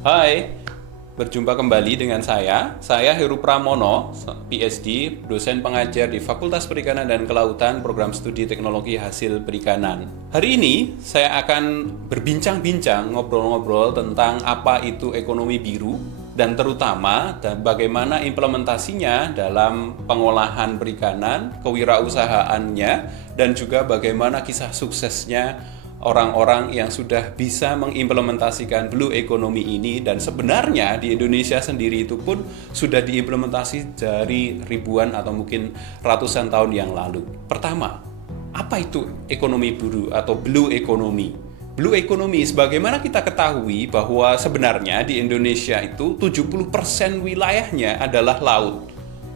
Hai, berjumpa kembali dengan saya Heru Pramono, PhD, dosen pengajar di Fakultas Perikanan dan Kelautan, Program Studi Teknologi Hasil Perikanan. Hari ini saya akan berbincang-bincang, ngobrol-ngobrol tentang apa itu ekonomi biru, dan terutama bagaimana implementasinya dalam pengolahan perikanan, kewirausahaannya, dan juga bagaimana kisah suksesnya orang-orang yang sudah bisa mengimplementasikan blue economy ini. Dan sebenarnya di Indonesia sendiri itu pun sudah diimplementasi dari ribuan atau mungkin ratusan tahun yang lalu. Pertama, apa itu ekonomi biru atau blue economy? Blue economy, sebagaimana kita ketahui bahwa sebenarnya di Indonesia itu 70% wilayahnya adalah laut.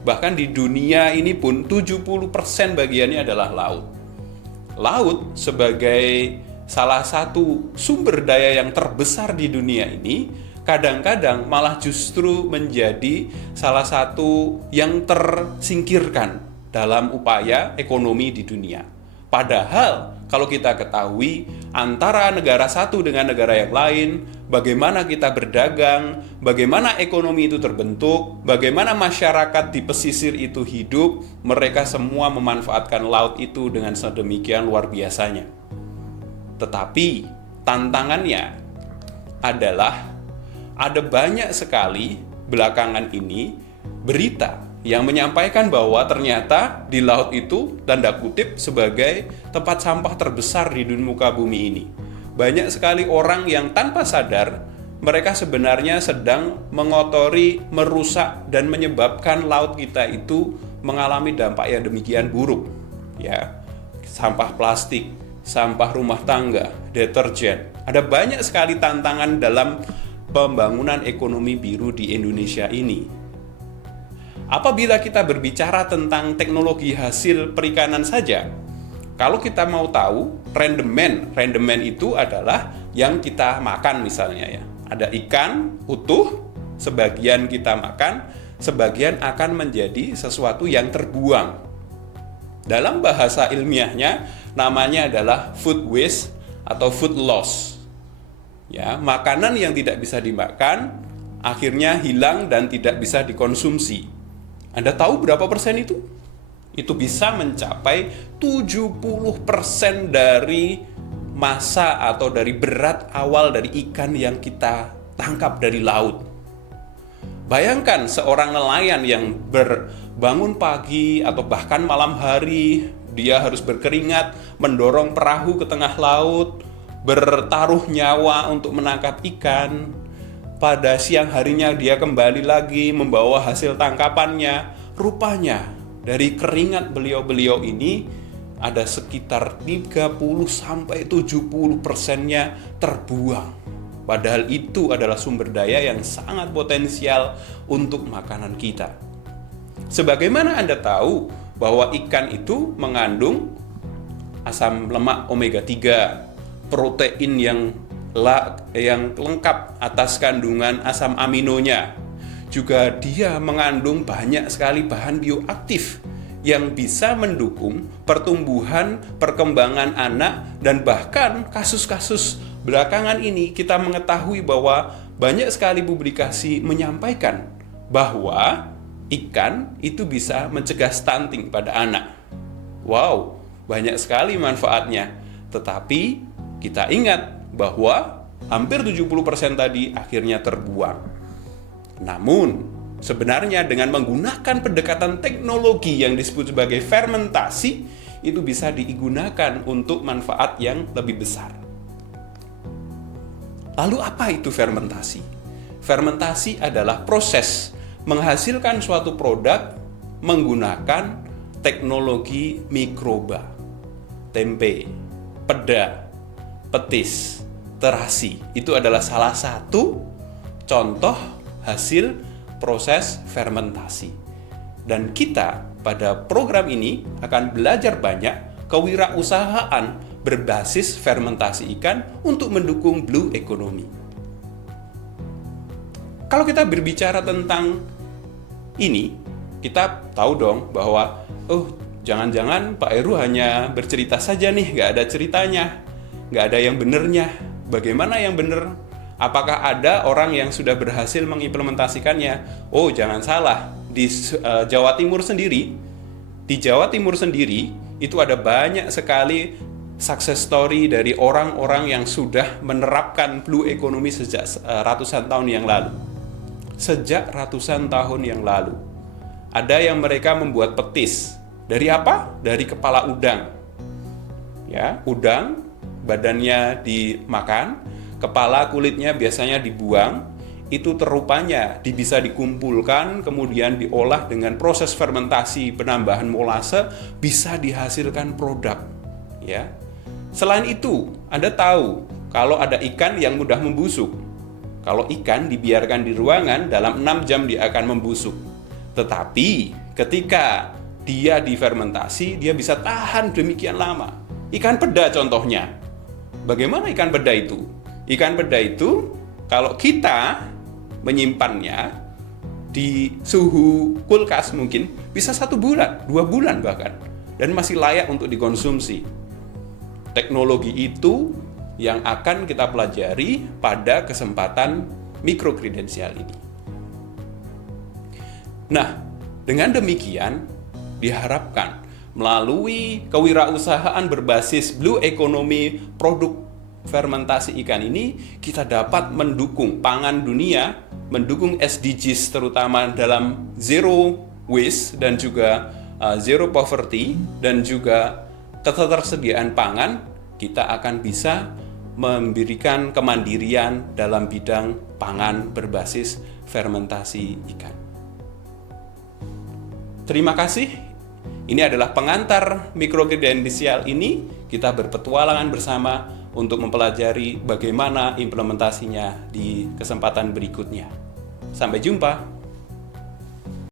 Bahkan di dunia ini pun 70% bagiannya adalah laut. Laut sebagai salah satu sumber daya yang terbesar di dunia ini kadang-kadang malah justru menjadi salah satu yang tersingkirkan dalam upaya ekonomi di dunia. Padahal kalau kita ketahui antara negara satu dengan negara yang lain, bagaimana kita berdagang, bagaimana ekonomi itu terbentuk, bagaimana masyarakat di pesisir itu hidup, mereka semua memanfaatkan laut itu dengan sedemikian luar biasanya. Tetapi tantangannya adalah ada banyak sekali belakangan ini berita yang menyampaikan bahwa ternyata di laut itu, tanda kutip, sebagai tempat sampah terbesar di muka bumi ini. Banyak sekali orang yang tanpa sadar mereka sebenarnya sedang mengotori, merusak, dan menyebabkan laut kita itu mengalami dampak yang demikian buruk. Ya, sampah plastik, sampah rumah tangga, deterjen. Ada banyak sekali tantangan dalam pembangunan ekonomi biru di Indonesia ini. Apabila kita berbicara tentang teknologi hasil perikanan saja, kalau kita mau tahu, rendemen itu adalah yang kita makan misalnya ya. Ada ikan utuh, sebagian kita makan, sebagian akan menjadi sesuatu yang terbuang. Dalam bahasa ilmiahnya namanya adalah food waste atau food loss. Ya, makanan yang tidak bisa dimakan akhirnya hilang dan tidak bisa dikonsumsi. Anda tahu berapa persen itu? Itu bisa mencapai 70% dari massa atau dari berat awal dari ikan yang kita tangkap dari laut. Bayangkan seorang nelayan yang bangun pagi atau bahkan malam hari, dia harus berkeringat, mendorong perahu ke tengah laut, bertaruh nyawa untuk menangkap ikan. Pada siang harinya dia kembali lagi membawa hasil tangkapannya. Rupanya dari keringat beliau-beliau ini ada sekitar 30-70%-nya terbuang. Padahal itu adalah sumber daya yang sangat potensial untuk makanan kita. Sebagaimana Anda tahu bahwa ikan itu mengandung asam lemak omega 3, protein yang lengkap atas kandungan asam aminonya. Juga dia mengandung banyak sekali bahan bioaktif yang bisa mendukung pertumbuhan, perkembangan anak, dan bahkan kasus-kasus belakangan ini kita mengetahui bahwa banyak sekali publikasi menyampaikan bahwa ikan itu bisa mencegah stunting pada anak. Wow, banyak sekali manfaatnya. Tetapi kita ingat bahwa hampir 70% tadi akhirnya terbuang. Namun, sebenarnya dengan menggunakan pendekatan teknologi yang disebut sebagai fermentasi, itu bisa digunakan untuk manfaat yang lebih besar. Lalu apa itu fermentasi? Fermentasi adalah proses menghasilkan suatu produk menggunakan teknologi mikroba. Tempe, peda, petis, terasi, itu adalah salah satu contoh hasil proses fermentasi. Dan kita pada program ini akan belajar banyak kewirausahaan berbasis fermentasi ikan untuk mendukung blue economy. Kalau kita berbicara tentang ini, kita tahu dong bahwa jangan-jangan Pak Heru hanya bercerita saja nih, nggak ada ceritanya. nggak ada yang benernya. Bagaimana yang bener? Apakah ada orang yang sudah berhasil mengimplementasikannya? Oh, jangan salah, di Jawa Timur sendiri, itu ada banyak sekali success story dari orang-orang yang sudah menerapkan blue economy sejak ratusan tahun yang lalu. Sejak ratusan tahun yang lalu. Ada yang mereka membuat petis. Dari apa? Dari kepala udang. Ya, udang, badannya dimakan, kepala kulitnya biasanya dibuang, itu terupanya bisa dikumpulkan, kemudian diolah dengan proses fermentasi penambahan molase, bisa dihasilkan produk. Ya. Selain itu, Anda tahu kalau ada ikan yang mudah membusuk. Kalau ikan dibiarkan di ruangan, dalam 6 jam dia akan membusuk. Tetapi ketika dia difermentasi, dia bisa tahan demikian lama. Ikan peda contohnya. Bagaimana ikan peda itu? Ikan peda itu, kalau kita menyimpannya di suhu kulkas mungkin bisa 1 bulan, 2 bulan bahkan, dan masih layak untuk dikonsumsi. Teknologi itu yang akan kita pelajari pada kesempatan mikrokredensial ini. Nah, dengan demikian diharapkan melalui kewirausahaan berbasis blue economy produk fermentasi ikan ini, kita dapat mendukung pangan dunia, mendukung SDGs terutama dalam zero waste dan juga zero poverty, dan juga ketersediaan pangan. Kita akan bisa memberikan kemandirian dalam bidang pangan berbasis fermentasi ikan. Terima kasih. Ini adalah pengantar mikrokredensial ini. Kita berpetualangan bersama untuk mempelajari bagaimana implementasinya di kesempatan berikutnya. Sampai jumpa.